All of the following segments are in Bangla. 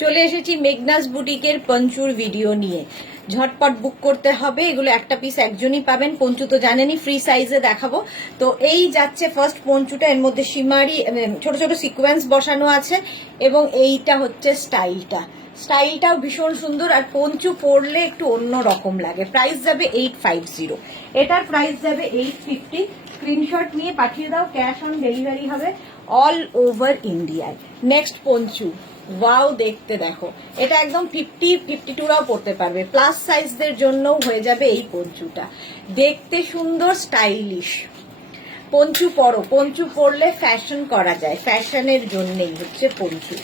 চলে এসেছি মেঘনাস বুটিকের পঞ্চুর ভিডিও নিয়ে। ঝটপট বুক করতে হবে, এগুলো একটা পিস একজনই পাবেন। পঞ্চু তো জানেনই, ফ্রি সাইজে দেখাবো। তো এই যাচ্ছে ফার্স্ট পঞ্চুটা, এর মধ্যে সীমারি ছোট ছোট সিকোয়েন্স বসানো আছে এবং এইটা হচ্ছে স্টাইলটাও ভীষণ সুন্দর। আর পঞ্চু পরলে একটু অন্য রকম লাগে। প্রাইস যাবে 850, এটার প্রাইস যাবে 850। স্ক্রিনশট নিয়ে পাঠিয়ে দাও, ক্যাশ অন ডেলিভারি হবে অল ওভার ইন্ডিয়ায়। নেক্সট পঞ্চু, ওয়াও দেখতে দেখো, এটা একদম 52রাও পড়তে পারবে, প্লাস সাইজদের জন্যও হয়ে যাবে এই পঞ্চুটা। দেখতে সুন্দর, স্টাইলিশ। পঞ্চু পরো, পঞ্চু পরলে ফ্যাশন করা যায়, ফ্যাশনের জন্যই হচ্ছে পঞ্চু।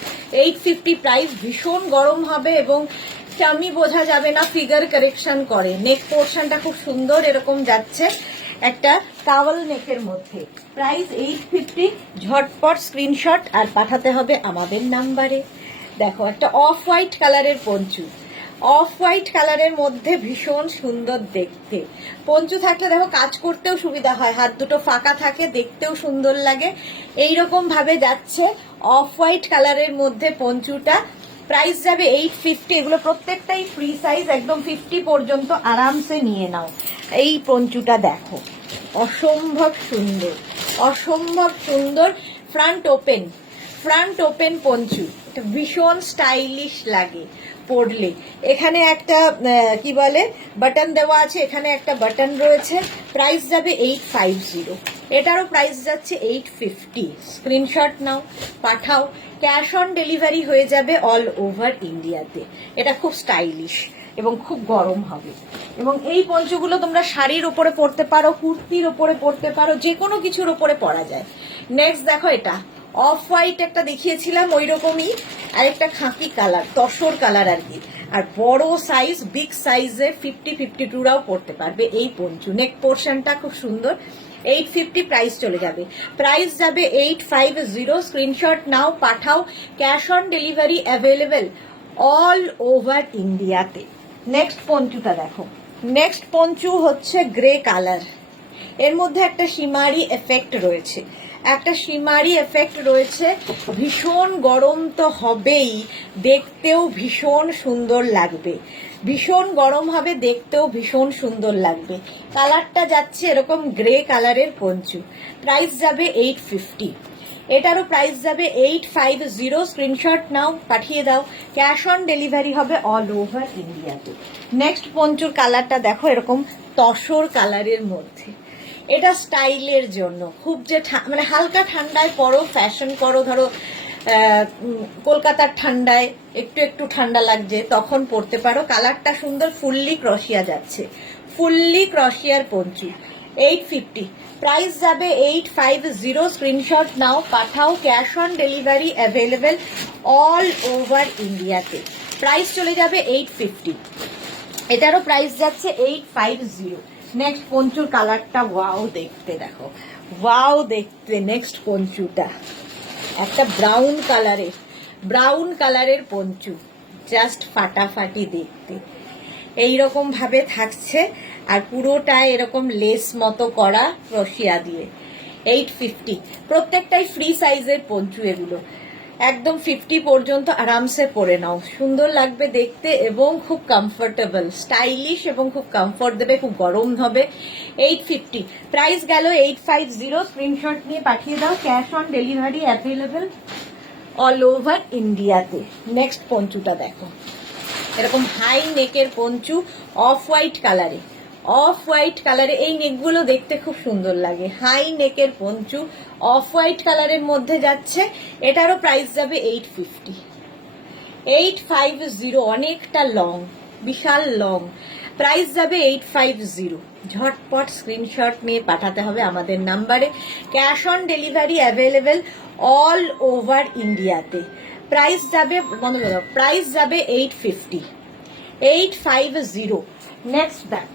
850 প্রাইস, ভীষণ গরম হবে এবং টামি বোঝা যাবে না, ফিগার কারেকশন করে। নেক পোর্শনটা খুব সুন্দর এরকম যাচ্ছে, একটা টাওয়াল নেকের মধ্যে। প্রাইস 850। ঝটপট স্ক্রিনশট আর পাঠাতে হবে আমাদের নাম্বারে। দেখো একটা অফ হোয়াইট কালারের পঞ্চু, অফ হোয়াইট কালারের মধ্যে ভীষণ সুন্দর দেখতে। পঞ্চু থাকলে দেখো কাজ করতেও সুবিধা হয়, হাত দুটো ফাঁকা থাকে, দেখতেও সুন্দর লাগে। এইরকম ভাবে যাচ্ছে অফ হোয়াইট কালারের মধ্যে পঞ্চুটা। প্রাইস যাবে 850। এগুলো প্রত্যেকটাই ফ্রি সাইজ, একদম 50 পর্যন্ত আরামসে নিয়ে নাও। এই পঞ্চুটা দেখো, অসম্ভব সুন্দর, অসম্ভব সুন্দর। ফ্রন্ট ওপেন পঞ্চু, ভীষণ স্টাইলিশ লাগে পরলে। এখানে একটা কি বলে বাটন দেওয়া আছে, এখানে একটা বাটন রয়েছে। প্রাইস যাবে 850, এটারও প্রাইস যাচ্ছে 850। স্ক্রিনশট নাও, পাঠাও, ক্যাশ অন ডেলিভারি হয়ে যাবে অল ওভার ইন্ডিয়াতে। এটা খুব স্টাইলিশ এবং খুব গরম হবে। এবং এই পঞ্চগুলো তোমরা শাড়ির উপরে পরতে পারো, কুর্তির উপরে পরতে পারো, যে কোনো কিছুর উপরে পরা যায়। নেক্সট দেখো, এটা অফ হোয়াইট একটা দেখিয়েছিলাম, ওই রকমই আরেকটা খাকি কালার, তসর কালার আর কি। আর বড় সাইজ, বিগ সাইজের 52রাও পরতে পারবে এই পঞ্চু। নেক পোর্শনটা খুব সুন্দর। 850 প্রাইস চলে যাবে, প্রাইস যাবে 850। স্ক্রিনশট নাও, পাঠাও, cash on delivery available all over ইন্ডিয়াতে। নেক্সট পঞ্চুটা দেখো, নেক্সট পঞ্চু হচ্ছে গ্রে কালার, এর মধ্যে একটা সীমারি এফেক্ট রয়েছে, একটা সীমারি এফেক্ট রয়েছে। ভীষণ গরম তো হবেই, দেখতেও ভীষণ সুন্দর লাগবে, ভীষণ গরম হবে, দেখতেও ভীষণ সুন্দর লাগবে। কালারটা যাচ্ছে এরকম গ্রে কালারের পঞ্চু। প্রাইস যাবে 850, এটারও প্রাইস যাবে 850। স্ক্রিনশট নাও, পাঠিয়ে দাও, ক্যাশ অন ডেলিভারি হবে অল ওভার ইন্ডিয়াতে। নেক্সট পঞ্চুর কালারটা দেখো, এরকম তসর কালারের মধ্যে। এটা স্টাইলের জন্য, খুব যে মানে হালকা ঠান্ডায় পরো, ফ্যাশন করো, ধরো কলকাতার ঠান্ডায় একটু একটু ঠান্ডা লাগছে তখন পরতে পারো। কালারটা সুন্দর, ফুললি ক্রশিয়া যাচ্ছে, ফুললি ক্রশিয়ার পঞ্চু। 850, প্রাইস যাবে 850। স্ক্রিনশট নাও, পাঠাও, cash on delivery available all over ইন্ডিয়াতে। প্রাইস চলে যাবে 850, এটারও প্রাইস যাচ্ছে 850। নেক্সট পঞ্চুর কালারটা ওয়াও দেখতে, দেখো ওয়াও দেখতে। নেক্সট পঞ্চুটা একটা ব্রাউন কালারের পঞ্চু, জাস্ট ফাটাফাটি দেখতে। এইরকম ভাবে থাকছে আর পুরোটা এরকম লেস মতো করা ক্রোশিয়া দিয়ে। 850, প্রত্যেকটাই ফ্রি সাইজের পঞ্চু এগুলো। একদম 50 পর্যন্ত আরামসে পরে নাও, সুন্দর লাগবে দেখতে এবং খুব কমফোর্টেবল, স্টাইলিশ এবং খুব কমফোর্ট দেবে, খুব গরম হবে। 850, প্রাইস গেল 850। স্ক্রিনশট নিয়ে পাঠিয়ে দাও, cash on delivery available all over ইন্ডিয়াতে। নেক্সট পঞ্চুটা দেখো, এরকম হাই নেকের পঞ্চু, অফ হোয়াইট কালারে, অফ হোয়াইট কালারে। এই নেকগুলো দেখতে খুব সুন্দর লাগে, হাই নেকের পঞ্চু অফ হোয়াইট কালারের মধ্যে যাচ্ছে। এটারও প্রাইস যাবে 850, 850। অনেকটা লং, বিশাল লং। প্রাইস যাবে 850। ঝটপট স্ক্রিনশট নিয়ে পাঠাতে হবে আমাদের নাম্বারে, cash on delivery available all over ইন্ডিয়াতে। প্রাইস যাবে, বন্ধ করে দাও, প্রাইস যাবে 850, 850। নেক্সট দেখ,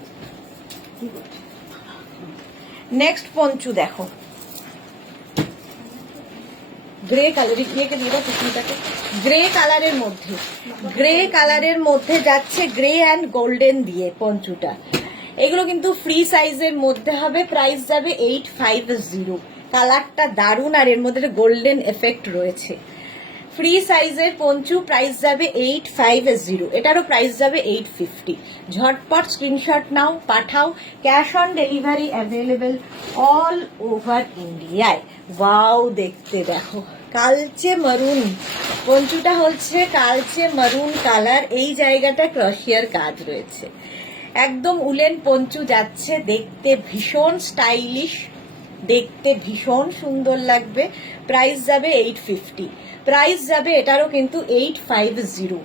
নেক্সট পঞ্চু দেখো, গ্রে কালার, গ্রে কালারের মধ্যে, গ্রে কালারের মধ্যে যাচ্ছে, গ্রে অ্যান্ড গোল্ডেন দিয়ে পঞ্চুটা। এগুলো কিন্তু ফ্রি সাইজের মধ্যে হবে, প্রাইস যাবে 850। কালারটা দারুণ আর এর মধ্যে গোল্ডেন এফেক্ট রয়েছে। ফ্রি সাইজের পঞ্চু, প্রাইস যাবে 850, এটারও প্রাইস যাবে 850। ঝটপট স্ক্রিনশট নাও, পাঠাও, cash on delivery available all over ইন্ডিয়ায়। ওয়াও, দেখতে দেখো কালচে মারুন, পঞ্চুটা হচ্ছে কালচে মারুন কালার, এই জায়গাটা ক্রশিয়ার কাজ রয়েছে, একদম উলেন পঞ্চু যাচ্ছে, দেখতে ভীষণ স্টাইলিশ, দেখতে ভীষণ সুন্দর লাগবে। প্রাইস যাবে 850, প্রাইস যাবে এটারও কিন্তু 850।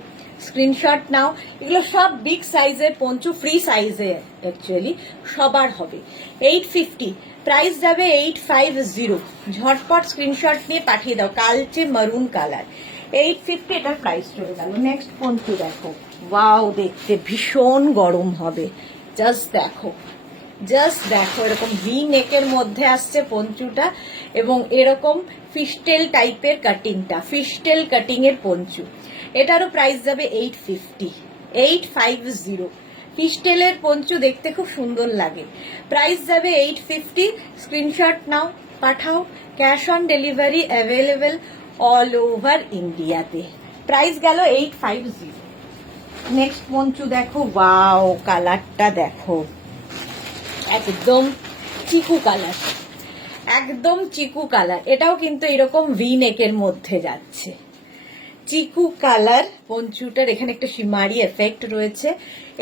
স্ক্রিনশট নাও, এগুলো সব বিগ সাইজের পঞ্চু, ফ্রি সাইজে অ্যাকচুয়ালি সবার হবে। 850, প্রাইস যাবে 850। ঝটপট স্ক্রিনশট নিয়ে পাঠিয়ে দাও, কালচে মারুন কালার, 850 এটার প্রাইস চলে গেল। নেক্সট পঞ্চু দেখো, ওয়াও, দেখতে ভীষণ গরম হবে, জাস্ট দেখো, জাস্ট দেখো, এরকম ভি নেকের মধ্যে আসছে পঞ্চুটা, এবং এরকম ফিশটেল টাইপের কাটিংটা, ফিশটেল কাটিং এর পঞ্চু, এটারও প্রাইস যাবে 850, 850। ফিশটেলের পঞ্চু দেখতে খুব সুন্দর লাগে, প্রাইস যাবে 850। স্ক্রিনশট নাও, পাঠাও, cash on delivery available all over ইন্ডিয়াতে। প্রাইস গেল 850। নেক্সট পঞ্চু দেখো, ওয়াও, কালারটা দেখো, একদম চিকু কালার, একদম চিকু কালার, এটাও কিন্তু এরকম ভি নেকের মধ্যে যাচ্ছে, চিকু কালার পঞ্চুটার, এখানে একটা শিমারি এফেক্ট রয়েছে।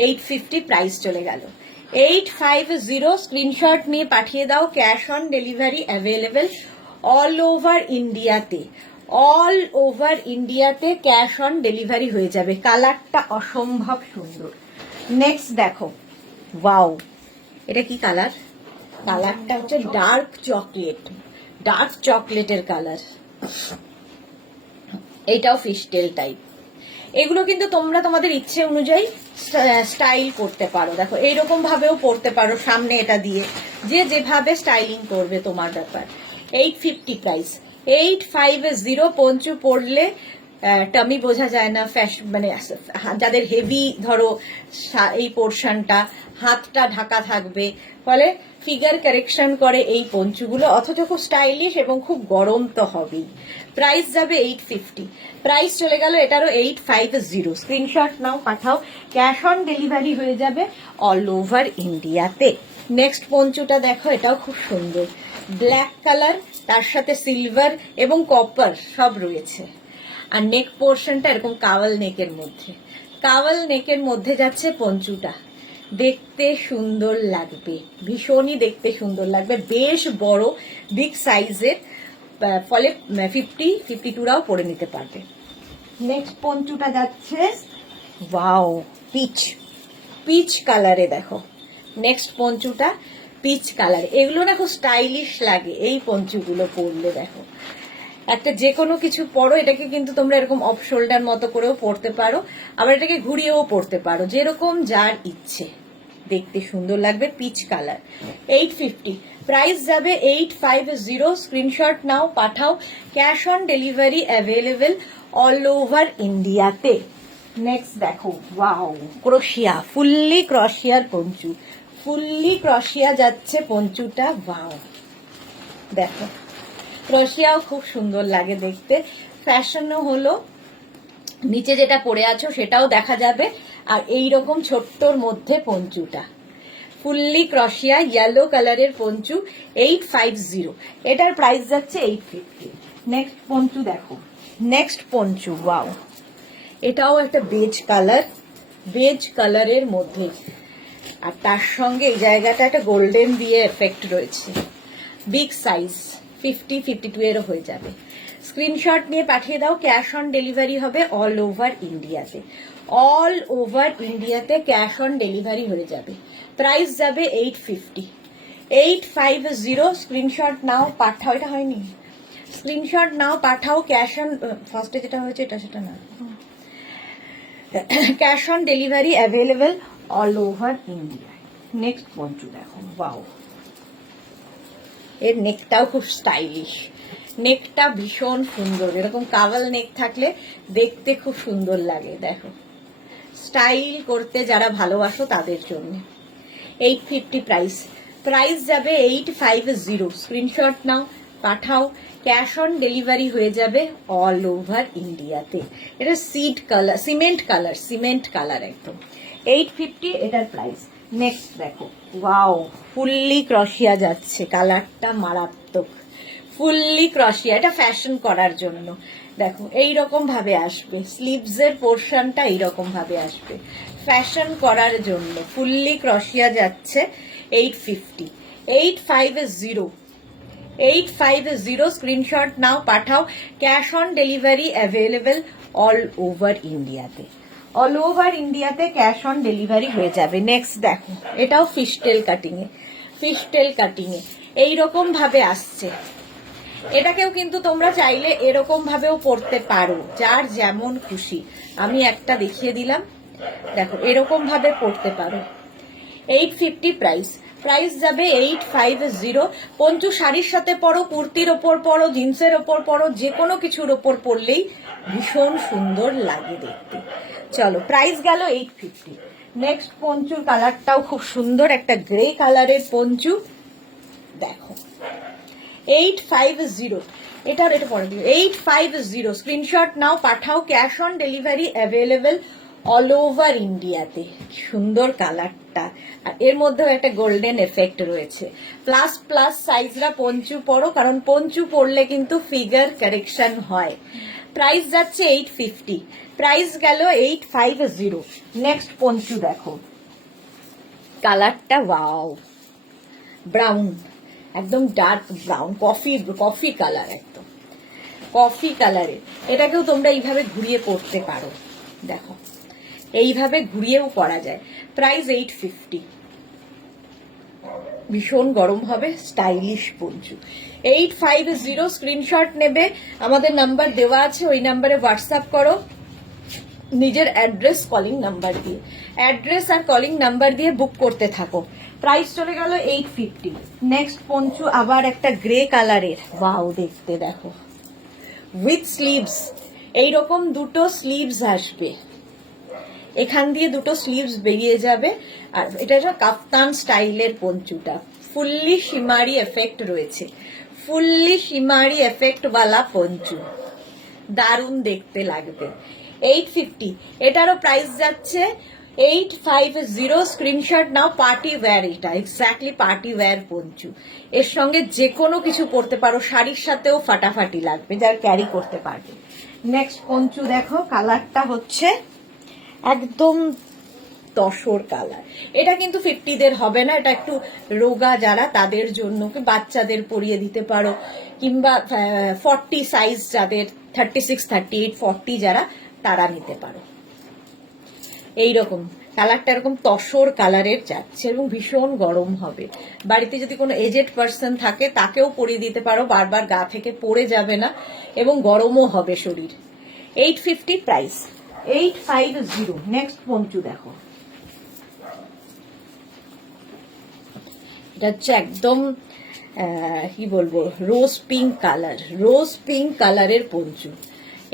850, প্রাইস চলে গেল 850। স্ক্রিনশট নিয়ে পাঠিয়ে দাও, cash on delivery available all over ইন্ডিয়াতে, অল ওভার ইন্ডিয়াতে ক্যাশ অন ডেলিভারি হয়ে যাবে। কালারটা অসম্ভব সুন্দর। নেক্সট দেখো, ওয়াও, এটা কি কালার? কালারটা হচ্ছে ডার্ক চকলেট, ডার্ক চকলেটের কালার, এইটাও ফিশটেল টাইপ। এগুলো কিন্তু তোমরা তোমাদের ইচ্ছে অনুযায়ী স্টাইল করতে পারো, দেখো এইরকম ভাবেও পরতে পারো, সামনে এটা দিয়ে, যে যেভাবে স্টাইলিং করবে তোমার ব্যাপার। 850 প্রাইস, 850। পঞ্চু পরলে টামি বোঝা যায় না, মানে যাদের হেভি ধরো এই পোর্শনটা, হাতটা ঢাকা থাকবে, ফলে ফিগার কারেকশন করে এই পঞ্চুগুলো, অথচ খুব স্টাইলিশ এবং খুব গরম তো হবেই। প্রাইস যাবে 850, প্রাইস চলে গেল এটারও 850। স্ক্রিনশট নাও, পাঠাও, ক্যাশ অন ডেলিভারি হয়ে যাবে অল ওভার ইন্ডিয়াতে। নেক্সট পঞ্চুটা দেখো, এটাও খুব সুন্দর, ব্ল্যাক কালার, তার সাথে সিলভার এবং কপার সব রয়েছে, আর নেক পোর্শনটা এরকম কাওয়াল নেকের মধ্যে, কাওয়াল নেকের মধ্যে যাচ্ছে পঞ্চুটা, দেখতে সুন্দর লাগবে, ভীষণই দেখতে সুন্দর লাগবে, বেশ বড় বিগ সাইজের, ফলে 52রাও পরে নিতে পারবে। নেক্সট পঞ্চুটা যাচ্ছে, ওয়াও, পিচ, পিচ কালারে দেখো, নেক্সট পঞ্চুটা পিচ কালারে, এগুলো না খুব স্টাইলিশ লাগে এই পঞ্চুগুলো পরলে, দেখো একটা যে কোনো কিছু পরো, এটাকে কিন্তু তোমরা এরকম অফ শোল্ডার মতো করেও পরতে পারো, আবার এটাকে ঘুরিয়েও পরতে পারো, যেরকম যার ইচ্ছে, দেখতে সুন্দর লাগবে, পিচ কালার। 850, প্রাইস যাবে 850। স্ক্রিনশট নাও, পাঠাও, cash on delivery available all over ইন্ডিয়াতে। নেক্সট দেখো, ওয়াও, ক্রোশিয়া, ফুললি ক্রোশিয়ার পঞ্চু, ফুললি ক্রোশিয়া যাচ্ছে পঞ্চুটা, ওয়াও, দেখো ক্রোশিয়াও খুব সুন্দর লাগে দেখতে, ফ্যাশনও হলো, নিচে যেটা পরে আছো সেটাও দেখা যাবে, আর এইরকম ছোট্টর মধ্যে পঞ্চুটা, ফুললি ক্রোশিয়া ইয়েলো কালারের পঞ্চু, 850, এটার প্রাইস যাচ্ছে 850। নেক্সট পঞ্চু দেখো, নেক্সট পঞ্চু, ওয়াও, এটাও একটা বেজ কালার, বেজ কালারের মধ্যে, আর তার সঙ্গে এই জায়গাটা একটা গোল্ডেন দিয়ে এফেক্ট রয়েছে, বিগ সাইজ, 50-52 এরও হয়ে যাবে। স্ক্রিনশট নিয়ে পাঠিয়ে দাও, ক্যাশ অন ডেলিভারি হবে অল ওভার ইন্ডিয়াতে, অল ওভার ইন্ডিয়াতে ক্যাশ অন ডেলিভারি হয়ে যাবে। প্রাইস যাবে 850, 850। স্ক্রিনশট নাও, পাঠাও, এটা হয়নি, স্ক্রিনশট নাও, পাঠাও, ক্যাশ অন, ফার্স্টে যেটা হয়েছে এটা সেটা না, cash on delivery available all over India. Next Panchu দেখো, ওয়াও, এর নেকটাও খুব স্টাইলিশ, নেকটা ভীষণ সুন্দর, এরকম কাভাল নেক থাকলে দেখতে খুব সুন্দর লাগে, দেখো স্টাইল করতে যারা ভালোবাসো তাদের জন্য। 850 প্রাইস, প্রাইস যাবে 850। স্ক্রিনশট নাও, পাঠাও, ক্যাশ অন ডেলিভারি হয়ে যাবে অল ওভার ইন্ডিয়াতে। এটা সিমেন্ট কালার একদম। 850 এটার প্রাইস। নেক্সট দেখো, ওয়াও, ফুললি ক্রশিয়া যাচ্ছে, কালারটা মারাত্মক, ফুললি ক্রশিয়া। এটা ফ্যাশন করার জন্য দেখো এইরকম ভাবে আসবে, স্লিভসের পোর্শনটা এইরকম ভাবে আসবে, ফ্যাশন করার জন্য ফুললি ক্রশিয়া যাচ্ছে। 850, 850 স্ক্রিনশট নাও, পাঠাও, cash on delivery available all over ইন্ডিয়াতে। অল ওভার ইন্ডিয়াতে ক্যাশ অন ডেলিভারি হয়ে যাবে। নেক্সট দেখো, এটাও ফিশটেল কাটিং এ এইরকম ভাবে আসছে। এটাকেও কিন্তু তোমরা চাইলে এরকম ভাবেও পড়তে পারো, যার যেমন খুশি। আমি একটা দেখিয়ে দিলাম, দেখো এরকম ভাবে পড়তে পারো। 850 প্রাইস যাবে 850। পঞ্চু শাড়ির সাথে পরো, কুর্তির ওপর পরো, জিন্সের ওপর পরো, যে কোনো কিছুর ওপর পরলেই ভীষণ সুন্দর লাগে দেখতে। চলো, প্রাইস গেল 850। নেক্সট পঞ্চুর কালারটাও খুব সুন্দর, একটা গ্রে কালারের পঞ্চু দেখো। 850, এটা পরে দিও। 850 স্ক্রিনশট নাও, পাঠাও, cash on delivery available all over ইন্ডিয়াতে। সুন্দর কালারটা, আর এর মধ্যেও একটা গোল্ডেন এফেক্ট রয়েছে। প্লাস সাইজরা পঞ্চু পরো, কারণ পঞ্চু পরলে কিন্তু ফিগার কারেকশন হয়। প্রাইস যাচ্ছে 850, প্রাইস গেল 850। নেক্সট পঞ্চু দেখো, কালারটা ওয়াও, ব্রাউন, একদম ডার্ক ব্রাউন, কফি কালার, একদম কফি কালারের। এটাকেও তোমরা এইভাবে ঘুরিয়ে পড়তে পারো, দেখো এইভাবে ঘুরিয়েও পরা যায়। প্রাইস 850, ভীষণ গরম হবে, স্টাইলিশ পঞ্চু। 850 স্ক্রিনশট নেবে, আমাদের নাম্বার দেওয়া আছে, ওই নাম্বারে হোয়াটসঅ্যাপ করো নিজের অ্যাড্রেস কলিং নাম্বার দিয়ে, অ্যাড্রেস আর কলিং নাম্বার দিয়ে বুক করতে থাকো। প্রাইস চলে গেল 850। নেক্সট পঞ্চু আবার একটা গ্রে কালারের, ওয়াও দেখতে দেখো, উইথ স্লিভস, এইরকম দুটো স্লিভস আসবে, এখান দিয়ে দুটো স্লিভস বেরিয়ে যাবে। আর এটা হচ্ছে কাফতান স্টাইলের পঞ্চুটা, ফুললি শিমারি এফেক্ট রয়েছে, ফুললি শিমারি এফেক্ট ওয়ালা পঞ্চু, দারুণ দেখতে লাগবে। 850, এটারও প্রাইস যাচ্ছে 850। স্ক্রিনশট নাও, পার্টি ওয়্যার, এটা এক্স্যাক্টলি পার্টি ওয়্যার পঞ্চু। এর সঙ্গে যে কোনো কিছু পরতে পারো, শাড়ির সাথেও ফাটাফাটি লাগবে, যার ক্যারি করতে পারবে। নেক্সট পঞ্চু দেখো, কালারটা হচ্ছে একদম তসর কালার। এটা কিন্তু 50দের হবে না, এটা একটু রোগা যারা তাদের জন্য, বাচ্চাদের পরিয়ে দিতে পারো, কিংবা 40 সাইজ যাদের, 36, 38, 40 যারা, তারা নিতে পারো। এইরকম কালারটা এরকম তসর কালারের যাচ্ছে এবং ভীষণ গরম হবে। বাড়িতে যদি কোনো এজেড পার্সন থাকে তাকেও পরিয়ে দিতে পারো, বারবার গা থেকে পড়ে যাবে না এবং গরমও হবে শরীর। 850 প্রাইস, 850। নেক্সট পঞ্চু দেখো, এটা হচ্ছে একদম কি বলবো, রোজ পিঙ্ক কালারের পঞ্চু।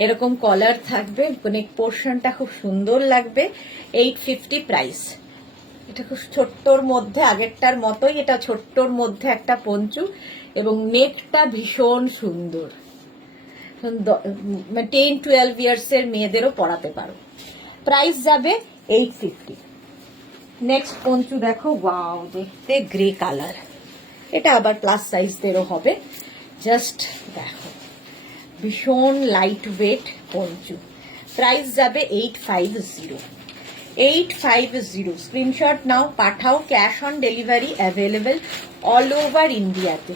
এরকম কলার থাকবে, নেক পোর্শনটা খুব সুন্দর লাগবে। 850 প্রাইস। এটা খুব ছোট্টর মধ্যে, আগেরটার মতোই এটা ছোট্টর মধ্যে একটা পঞ্চু, এবং নেকটা ভীষণ সুন্দর, 10-12 ইয়ার্স এর মেয়েদেরও পরাতে পারো। প্রাইস যাবে 850। নেক্সট পঞ্চু দেখো, ওয়াও দেখতে গ্রে কালার, এটা আবার প্লাস সাইজদেরও হবে। জাস্ট দেখো, ভীষণ লাইট ওয়েট পঞ্চু। প্রাইস যাবে 850, 850। স্ক্রিনশট নাও, পাঠাও, cash on delivery available all over ইন্ডিয়াতে।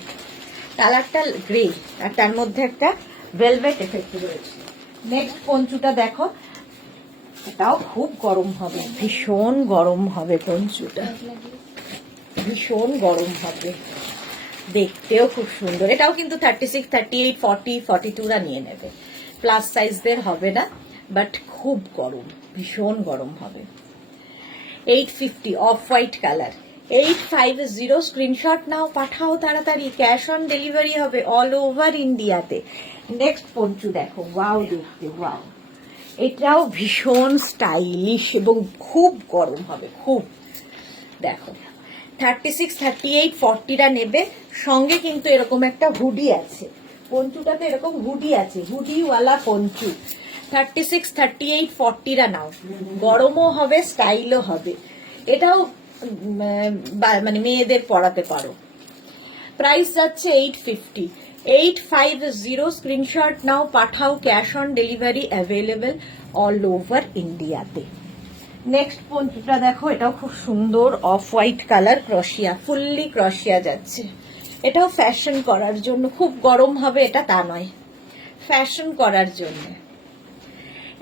কালারটা গ্রে, আর তার মধ্যে একটা ভেলভেট এফেক্ট রয়েছে। নেক্সট পঞ্চুটা দেখো, এটাও খুব গরম হবে, ভীষণ গরম হবে পঞ্চুটা, ভীষণ গরম হবে, দেখতেও খুব সুন্দর। এটাও কিন্তু 36, 38, 40, 42রা নিয়ে নেবে, প্লাস সাইজদের হবে না, বাট খুব গরম, ভীষণ গরম হবে। 850 অফ হোয়াইট কালার, 850। স্ক্রিনশট নাও, পাঠাও তাড়াতাড়ি, ক্যাশ অন ডেলিভারি হবে অল ওভার ইন্ডিয়াতে। নেক্সট পঞ্চু দেখো, ওয়াও দেখতে, ওয়াও, এটাও ভীষণ স্টাইলিশ এবং খুব গরম হবে, খুব। দেখো 36, 38, 40রা নেবে, সঙ্গে কিন্তু এরকম একটা হুডি আছে, পঞ্চুটাতে এরকম হুডি আছে, হুডিওয়ালা পঞ্চু। 36, 38, 40রা নাও, গরমও হবে, স্টাইলও হবে। এটাও মানে মেয়েদের পরাতে পারো। প্রাইস যাচ্ছে 850, 850। স্ক্রিনশট নাও, পাঠাও, cash on delivery available all over ইন্ডিয়াতে। নেক্সট পঞ্চুটা দেখো, এটাও খুব সুন্দর, অফ হোয়াইট কালার, ক্রশিয়া, ফুললি ক্রশিয়া যাচ্ছে। এটাও ফ্যাশন করার জন্য, খুব গরম হবে এটা তা নয়, ফ্যাশন করার জন্য।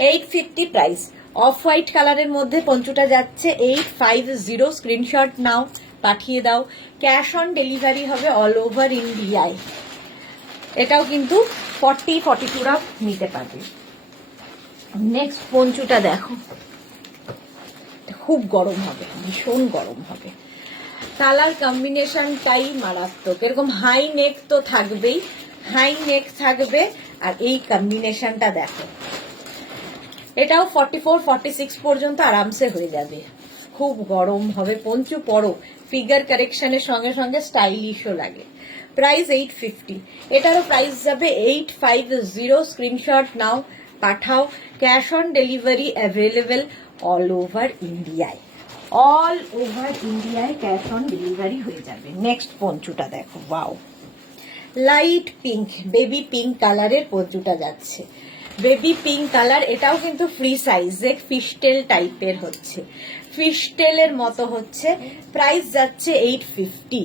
850 প্রাইস। অফ হোয়াইট কালারের মধ্যে পঞ্চুটা যাচ্ছে 850। স্ক্রিনশট নাও, পাঠিয়ে দাও, ক্যাশ অন ডেলিভারি হবে অল ওভার ইন্ডিয়ায়। এটাও কিন্তু 40, 42রা নিতে পারবে। নেক্সট পঞ্চুটা দেখো, খুব গরম হবে, ভীষণ গরম হবে। কালার কম্বিনেশনটাই মারাত্মক। এরকম হাই নেক তো থাকবেই, হাই নেক থাকবে, আর এই কম্বিনেশনটা দেখো, এটাও 44, 46 পর্যন্ত আরামসে হয়ে যাবে। খুব গরম হবে, পঞ্চু পরো, ফিগার কারেকশনের সঙ্গে সঙ্গে স্টাইলিশও লাগে। প্রাইস 850, এটারও প্রাইস যাবে 850। স্ক্রিনশট নাও, পাঠাও, cash on delivery available all over ইন্ডিয়ায়, অল ওভার ইন্ডিয়ায় ক্যাশ অন ডেলিভারি হয়ে যাবে। নেক্সট পঞ্চুটা দেখো, wow, light pink, baby pink কালারের পঞ্চুটা যাচ্ছে, বেবি পিঙ্ক কালার। এটাও কিন্তু ফ্রি সাইজে ফিশটেল টাইপের হচ্ছে, ফিশটেলের মতো হচ্ছে। প্রাইস যাচ্ছে 850,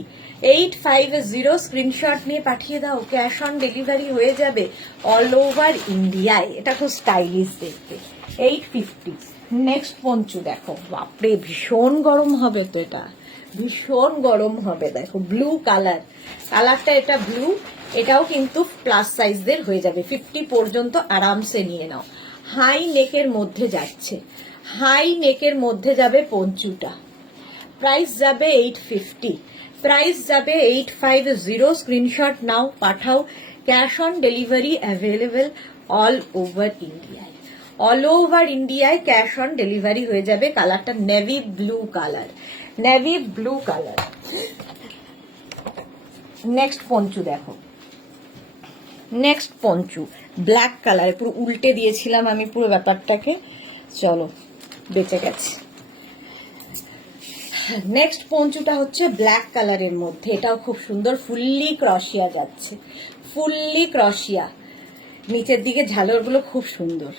850। স্ক্রিনশট নিয়ে পাঠিয়ে দাও, ক্যাশ অন ডেলিভারি হয়ে যাবে অল ওভার ইন্ডিয়ায়। এটা খুব স্টাইলিশ দেখতে, 850। নেক্সট পঞ্চু দেখো, বাপরে ভীষণ গরম হবে তো, এটা ভীষণ গরম হবে। দেখো ব্লু কালার, কালারটা এটা ব্লু, এটাও কিন্তু প্লাস সাইজদের হয়ে যাবে, 50 পর্যন্ত আরামসে নিয়ে নাও। হাই নেকের মধ্যে যাচ্ছে, হাই নেকের মধ্যে যাবে পঞ্চুটা। প্রাইস যাবে 850, প্রাইস যাবে 850। স্ক্রিনশট নাও, পাঠাও, cash on delivery available all over ইন্ডিয়ায়, অল ওভার ইন্ডিয়ায় ক্যাশ অন ডেলিভারি হয়ে যাবে। কালারটা navy blue colour, navy blue colour. Next Panchu দেখো, নেক্সট পঞ্চু ব্ল্যাক কালারে, পুরো উল্টে দিয়েছিলাম আমি পুরো ব্যাপারটাকে, চলো বেঁচে গেছে। নেক্সট পঞ্চুটা হচ্ছে ব্ল্যাক কালারের মধ্যে, এটাও খুব সুন্দর, ফুললি ক্রশিয়া যাচ্ছে, ফুললি ক্রশিয়া, নিচের দিকে ঝালরগুলো খুব সুন্দর।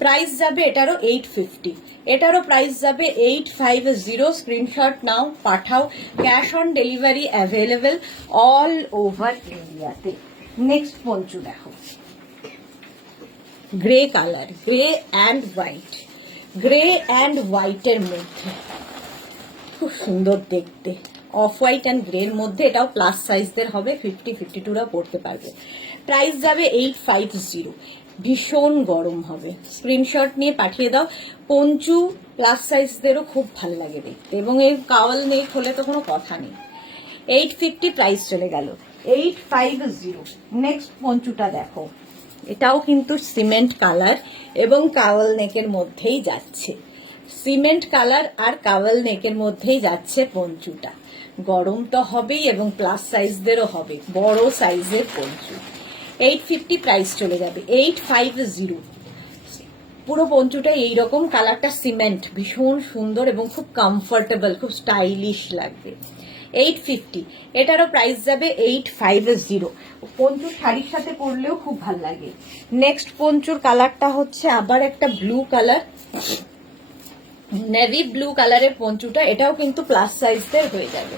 প্রাইস যাবে এটারও 850, এটারও প্রাইস যাবে 850। স্ক্রিনশট নাও, পাঠাও, cash on delivery available all over ইন্ডিয়াতে। নেক্সট পঞ্চু দেখো, grey colour, grey and white, grey and হোয়াইটের মধ্যে খুব সুন্দর দেখতে, অফ হোয়াইট অ্যান্ড গ্রের মধ্যে। এটাও প্লাস সাইজদের হবে, 50, 52রা পড়তে পারবে। প্রাইস যাবে 850, ভীষণ গরম হবে। স্ক্রিনশট নিয়ে পাঠিয়ে দাও। পঞ্চু প্লাস সাইজদেরও খুব ভালো লাগে দেখতে, এবং এই কাওয়াল নেক হলে তো কোনো কথা নেই। 850 প্রাইস চলে গেল, 850। নেক্সট পঞ্চুটা দেখো, এটাও কিন্তু সিমেন্ট কালার এবং কাওয়াল নেকের মধ্যেই যাচ্ছে, সিমেন্ট কালার আর কাওয়াল নেকের মধ্যেই যাচ্ছে পঞ্চুটা। গরম তো হবেই এবং প্লাস সাইজদেরও হবে, বড় সাইজের পঞ্চু। 850 প্রাইস চলে যাবে, 850। পুরো পঞ্চুটা এইরকম, কালারটা সিমেন্ট, ভীষণ সুন্দর এবং খুব কমফোর্টেবল, খুব স্টাইলিশ লাগবে। 850, এটারও প্রাইস যাবে 850। পঞ্চুর শাড়ির সাথে পরলেও খুব ভাল লাগে। নেক্সট পঞ্চুর কালারটা হচ্ছে আবার একটা ব্লু কালার, নেভি ব্লু কালারের পঞ্চুটা, এটাও কিন্তু প্লাস সাইজদের হয়ে যাবে।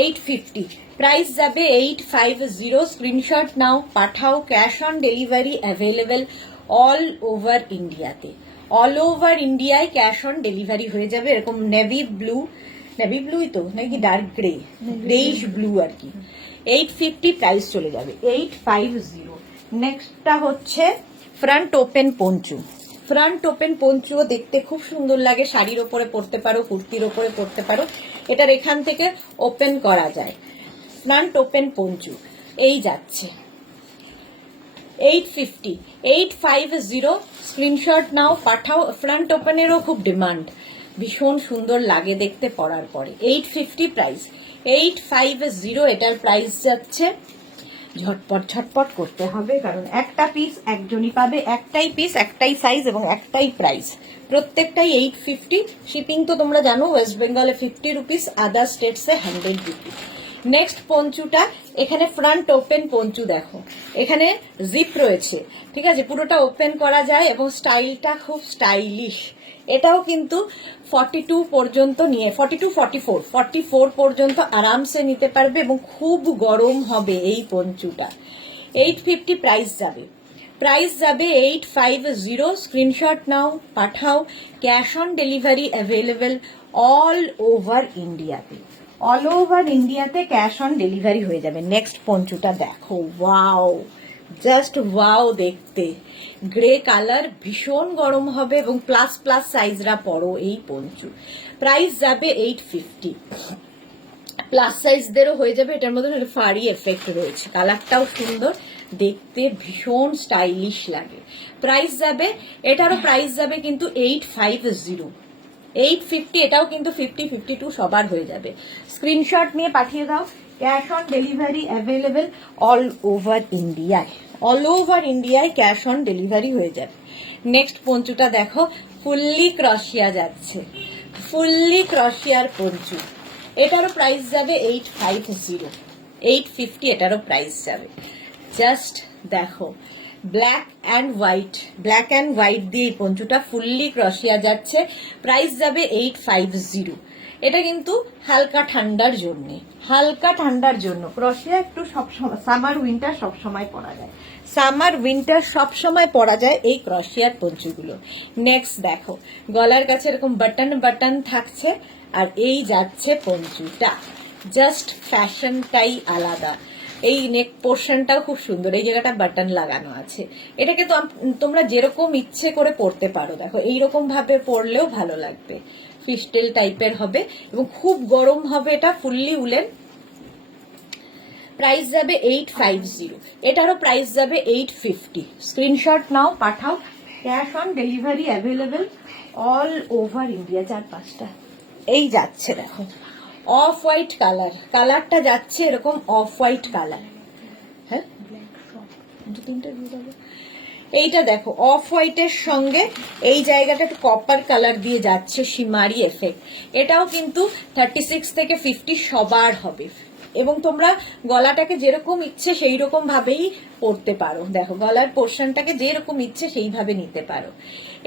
850, প্রাইস যাবে 850। স্ক্রিনশট নাও, পাঠাও, cash on delivery available all over ইন্ডিয়াতে, অল ওভার ইন্ডিয়ায় ক্যাশ অন ডেলিভারি হয়ে যাবে। এরকম নেভি ব্লু, নেভি ব্লুই তো নাকি ডার্ক গ্রে, গ্রেইশ ব্লু আর কি। 850 প্রাইস চলে যাবে, 850। নেক্সটটা হচ্ছে front open poncho, front open পঞ্চুও দেখতে খুব সুন্দর লাগে, শাড়ির ওপরে পরতে পারো, কুর্তির ওপরে পরতে পারো, এটার এখান থেকে ওপেন করা যায়। ফ্রন্ট ওপেন পঞ্চু এই যাচ্ছে 850, 850। স্ক্রিনশট নাও, পাঠাও। ফ্রন্ট ওপেনেরও খুব ডিমান্ড, ভীষণ সুন্দর লাগে দেখতে পরার পরে। 850 প্রাইস, 850 এটার প্রাইস যাচ্ছে। ঝটপট ঝটপট করতে হবে, কারণ একটা পিস একজনই পাবে, একটাই পিস, একটাই সাইজ এবং একটাই প্রাইস, প্রত্যেকটাই 850। শিপিং তো তোমরা জানো, ওয়েস্ট বেঙ্গলে 50 রুপিস, আদার স্টেটসে 100 রুপিস। নেক্সট পঞ্চুটা, এখানে ফ্রন্ট ওপেন পঞ্চু দেখো, এখানে জিপ রয়েছে, ঠিক আছে, পুরোটা ওপেন করা যায় এবং স্টাইলটা খুব স্টাইলিশ। এটাও কিন্তু 42 পর্যন্ত নিয়ে 44 পর্যন্ত আরামসে নিতে পারবে এবং খুব গরম হবে এই পঞ্চুটা। 850 প্রাইস যাবে, প্রাইস যাবে 850। স্ক্রিনশট নাও, পাঠাও, cash on delivery available all over ইন্ডিয়াতে, অল ওভার ইন্ডিয়াতে ক্যাশ অন ডেলিভারি হয়ে যাবে। নেক্সট পঞ্চুটা দেখো, ওয়াও, জাস্ট ওয়াও দেখতে, গ্রে কালার, ভীষণ গরম হবে এবং প্লাস প্লাস সাইজরা পরো এই পঞ্চু। প্রাইস যাবে 850, প্লাস সাইজদেরও হয়ে যাবে। এটার মধ্যে ফারি এফেক্ট রয়েছে, কালারটাও সুন্দর দেখতে, ভীষণ স্টাইলিশ লাগে। প্রাইস যাবে, এটারও প্রাইস যাবে কিন্তু 850, 850। এটাও কিন্তু 50, 52 সবার হয়ে যাবে। স্ক্রিনশট নিয়ে পাঠিয়ে দাও, cash on delivery available all over ইন্ডিয়ায়, অল ওভার ইন্ডিয়ায় ক্যাশ অন ডেলিভারি হয়ে যাবে। নেক্সট পঞ্চুটা দেখো, ফুললি ক্রশিয়া যাচ্ছে, ফুললি ক্রশিয়ার পঞ্চু, এটারও প্রাইস যাবে 850, 850 এটারও প্রাইস যাবে। জাস্ট দেখো, black and white, black and white দিয়ে এই পঞ্চুটা ফুললি ক্রশিয়া যাচ্ছে, প্রাইস যাবে 850। এটা কিন্তু হালকা ঠান্ডার জন্য, হালকা ঠান্ডার জন্য ক্রশিয়া একটু সবসময়, সামার উইন্টার সবসময় পরা যায়, সামার উইন্টার সবসময় পরা যায় এই ক্রশিয়ার পঞ্চুগুলো। নেক্সট দেখো, গলার কাছে এরকম বাটন বাটন থাকছে, আর এই যাচ্ছে পঞ্চুটা, জাস্ট ফ্যাশনটাই আলাদা। এই নেক পোর্শনটাও খুব সুন্দর, এই জায়গাটা বাটন লাগানো আছে। এটাকে তো তোমরা যেরকম ইচ্ছে করে পরতে পারো, দেখো এইরকম ভাবে পরলেও ভালো লাগবে, ফিস্টেল টাইপের হবে এবং খুব গরম হবে, এটা ফুললি উলেন। প্রাইস যাবে 850, এটারও প্রাইস যাবে 850। স্ক্রিনশট নাও, পাঠাও, cash on delivery available all over India. 4-5টা এই যাচ্ছে, দেখো অফ হোয়াইট কালার, কালারটা যাচ্ছে এরকম অফ হোয়াইট কালার, হ্যাঁ 2-3টা দিয়ে যাবে। এইটা দেখো অফ হোয়াইটের সঙ্গে এই জায়গাটা একটু কপার কালার দিয়ে যাচ্ছে, শিমারি এফেক্ট। এটাও কিন্তু 36 থেকে 50 সবার হবে এবং তোমরা গলাটাকে যেরকম ইচ্ছে সেই রকম ভাবেই পরতে পারো। দেখো গলার পোর্শনটাকে যেরকম ইচ্ছে সেইভাবে নিতে পারো।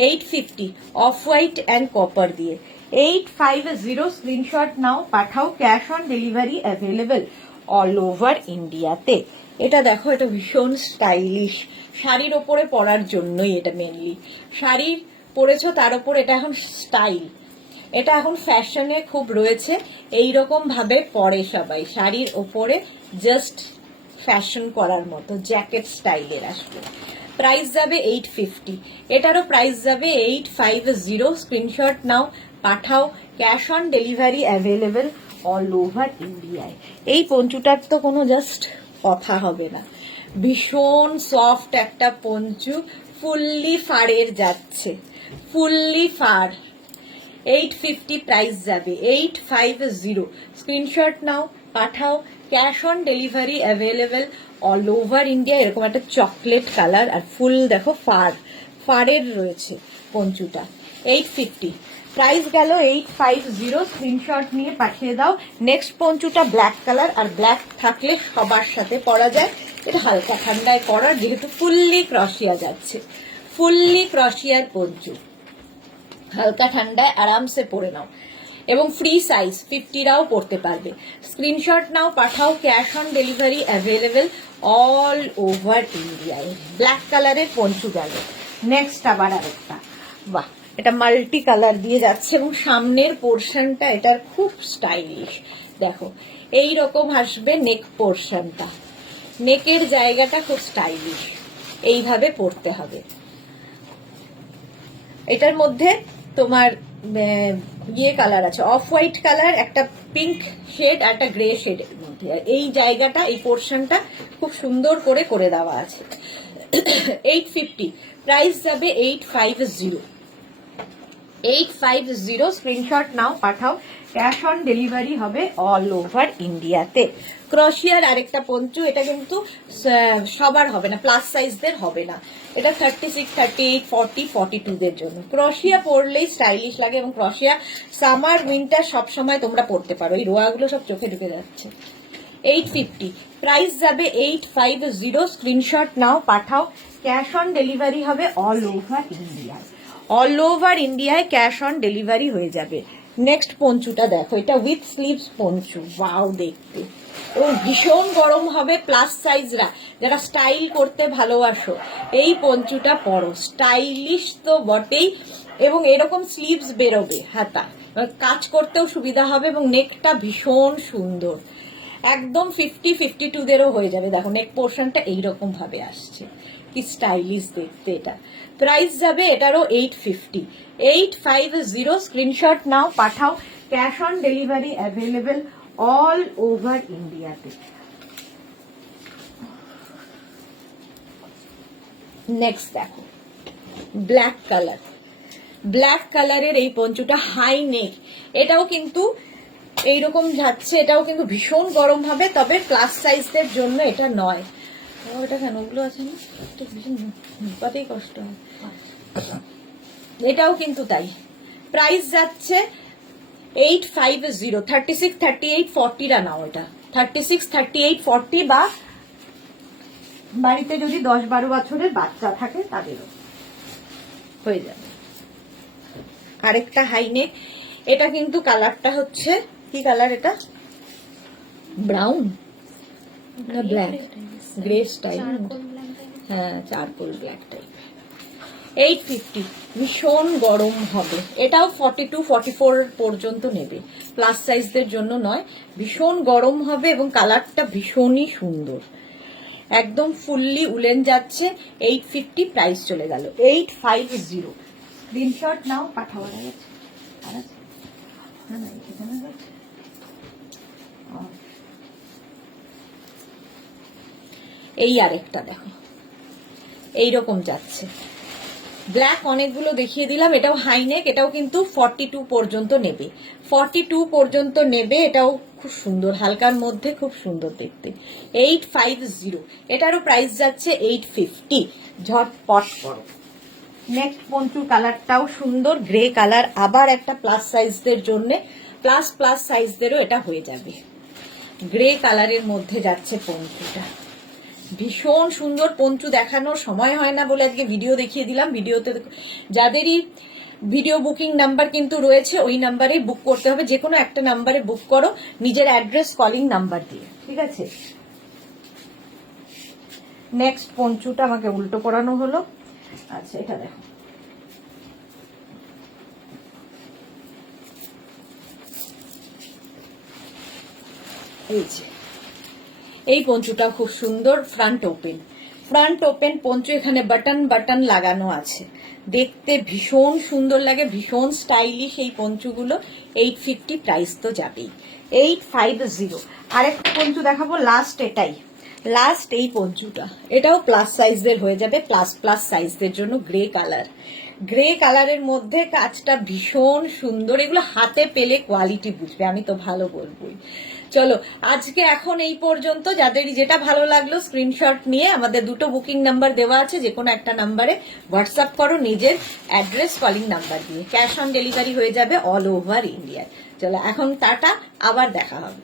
850 অফ হোয়াইট অ্যান্ড কপার দিয়ে, 850। স্ক্রিনশট নাও, পাঠাও, cash on delivery available all over ইন্ডিয়াতে। এটা দেখো, এটা ভীষণ স্টাইলিশ, শাড়ির ওপরে পরার জন্যই এটা মেনলি, শাড়ি পরেছো তার উপর এটা এখন স্টাইল, এটা এখন ফ্যাশনে খুব রয়েছে, এইরকম ভাবে পরে সবাই শাড়ির ওপরে, জাস্ট ফ্যাশন করার মতো জ্যাকেট স্টাইলের আসবে। প্রাইস যাবে 850, এটারও প্রাইস যাবে 850। স্ক্রিনশট নাও, পাঠাও, cash on delivery available all over ইন্ডিয়ায়। এই পঞ্চুটার তো কোনো জাস্ট কথা হবে না, ভীষণ সফট একটা পঞ্চু, ফুললি ফাড়ের যাচ্ছে, ফুললি ফাড়। 850 প্রাইস যাবে, 850। স্ক্রিনশট নাও, পাঠাও, cash on delivery available all over India. এরকম একটা চকলেট কালার আর ফুল দেখো ফাড়ের রয়েছে পঞ্চুটা। 850 প্রাইস গেল, 850। স্ক্রিনশট নিয়ে পাঠিয়ে দাও। নেক্সট পঞ্চুটা ব্ল্যাক কালার, আর ব্ল্যাক থাকলে সবার সাথে পরা যায়, এটা হালকা ঠান্ডায় পরার, যেহেতু ফুললি ক্রশিয়া যাচ্ছে, ফুললি ক্রশিয়ার পঞ্চু, হালকা ঠান্ডায় আরামসে পরে নাও এবং ফ্রি সাইজ 50রাও পরতে পারবে। স্ক্রিনশট নাও, পাঠাও, cash on delivery available all over ইন্ডিয়ায়। ব্ল্যাক কালারের পঞ্চু গেল। নেক্সট আবার আরেকটা, বাহ, এটা মাল্টি কালার দিয়ে যাচ্ছে এবং সামনের পোর্শনটা এটার খুব স্টাইলিশ, দেখো এই রকম আসবে নেক পোর্শনটা, নেকের জায়গাটা খুব স্টাইলিশ, এইভাবে পরতে হবে। এটার মধ্যে তোমার ইয়ে কালার আছে, অফ হোয়াইট কালার, একটা পিঙ্ক শেড আর একটা গ্রে শেডের মধ্যে, আর এই জায়গাটা, এই পোর্শনটা খুব সুন্দর করে করে দেওয়া আছে। 850 প্রাইস যাবে 850। 850 স্ক্রিনশট নাও, পাঠাও। ক্যাশ অন ডেলিভারি হবে অল ওভার ইন্ডিয়াতে। ক্রোশিয়ার আরেকটা পঞ্চু, এটা কিন্তু সবার হবে না, প্লাস সাইজদের হবে না। এটা 36, 38, 40, 42 দের জন্য। ক্রোশিয়া পরলেই স্টাইলিশ লাগে, এবং ক্রোশিয়া সামার উইন্টার সবসময় তোমরা পরতে পারো। এই রোয়াগুলো সব চোখে ঢুকে যাচ্ছে। 850 প্রাইস যাবে 850। স্ক্রিনশট নাও, পাঠাও। ক্যাশ অন ডেলিভারি হবে all over India. All over ইন্ডিয়ায় ক্যাশ অন ডেলিভারি হয়ে যাবে। নেক্সট পঞ্চুটা দেখো, এটা উইথ স্লিভস পঞ্চু, ওয়াও দেখতে, এবং ভীষণ গরম হবে প্লাস সাইজরা, যারা স্টাইল করতে ভালোবাসো এই পঞ্চুটা পরো। স্টাইলিশ তো বটেই, এবং এরকম স্লিভস বেরোবে হাতা, কাজ করতেও সুবিধা হবে, এবং নেকটা ভীষণ সুন্দর, একদম 50-52 দেরও হয়ে যাবে। দেখো নেক পোর্শনটা এইরকম ভাবে আসছে, কি স্টাইলিশ দেখতে। এটা প্রাইস যাবে এটারও 850। 850 স্ক্রিনশট নাও, পাঠাও। Cash on delivery available all over ইন্ডিয়াতে। নেক্সট দেখো ব্ল্যাক কালার, ব্ল্যাক কালারের এই পঞ্চুটা হাই নেক, এটাও কিন্তু এইরকম যাচ্ছে, এটাও কিন্তু ভীষণ গরম হবে, তবে প্লাস সাইজদের জন্য এটা নয়। এটা কেন ওগুলো আছে না, ভীষণ পাতেই কষ্ট হয়। এটাও কিন্তু তাই। প্রাইস যাচ্ছে 850। 36, 38, 40 রা নাও। এটা 36, 38, 40, বা বাড়িতে যদি 10-12 বছরের বাচ্চা থাকে তাদেরও হয়ে যাবে। আরেকটা হাইনেক, এটা কিন্তু কালারটা হচ্ছে কি কালার, এটা ব্রাউন না ব্ল্যাক, গ্রে স্টাইল, হ্যাঁ চারকোল ব্ল্যাক টাইপ। 850 ভীষণ গরম হবে, এটাও 42-44 পর্যন্ত নেবে, প্লাস সাইজদের জন্য নয়। ভীষণ গরম হবে, এবং কালারটা ভীষণই সুন্দর, একদম ফুললি উলেন যাচ্ছে। 850 প্রাইস চলে গেল। 850 স্ক্রিনশট নাও, পাঠাবার গেছে। এই আরেকটা দেখো, এইরকম যাচ্ছে, ব্ল্যাক অনেকগুলো দেখিয়ে দিলাম। এটাও হাইনেক, এটাও কিন্তু 42 পর্যন্ত নেবে, 42 পর্যন্ত নেবে। এটাও খুব সুন্দর, হালকার মধ্যে খুব সুন্দর দেখতে। 850 এটারও প্রাইস যাচ্ছে 850। ঝটপট করো। নেক্সট পঞ্চু কালারটাও সুন্দর, গ্রে কালার, আবার একটা প্লাস সাইজদের জন্য, প্লাস সাইজদেরও এটা হয়ে যাবে। গ্রে কালারের মধ্যে যাচ্ছে পঞ্চুটা, ভীষণ সুন্দর পঞ্চু। দেখানোর সময় হয় না বলে আজকে ভিডিও দেখিয়ে দিলাম। ভিডিওতে যাদেরই ভিডিও বুকিং নাম্বার কিন্তু রয়েছে, ওই নাম্বারে বুক করতে হবে, যে কোনো একটা নাম্বারে বুক করো, নিজের অ্যাড্রেস কলিং নাম্বার দিয়ে, ঠিক আছে। নেক্সট পঞ্চুটা আমাকে উল্টো করানো হলো। আচ্ছা এটা দেখো, এই যে এই পঞ্চুটা খুব সুন্দর, front open, front open Panchu, এখানে বাটন লাগানো আছে, দেখতে ভীষণ সুন্দর লাগে, ভীষণ স্টাইলিশ এই পঞ্চুগুলো। 850 প্রাইস তো যাবেই। 850 আরেকটা পঞ্চু দেখাবো, লাস্ট এটাই, লাস্ট এই পঞ্চুটা, এটাও প্লাস সাইজদের হয়ে যাবে, প্লাস সাইজদের জন্য। গ্রে কালার, গ্রে কালারের মধ্যে কাজটা ভীষণ সুন্দর, এগুলো হাতে পেলে কোয়ালিটি বুঝবে, আমি তো ভালো বলবোই। চলো আজকে এখন এই পর্যন্ত। যাদের যেটা ভালো লাগলো স্ক্রিনশট নিয়ে আমাদের দুটো বুকিং নাম্বার দেওয়া আছে, যে কোনো একটা নাম্বারে হোয়াটসঅ্যাপ করো নিজের অ্যাড্রেস কলিং নাম্বার দিয়ে, ক্যাশ অন ডেলিভারি হয়ে যাবে অল ওভার ইন্ডিয়ায়। চলো এখন টাটা, আবার দেখা হবে।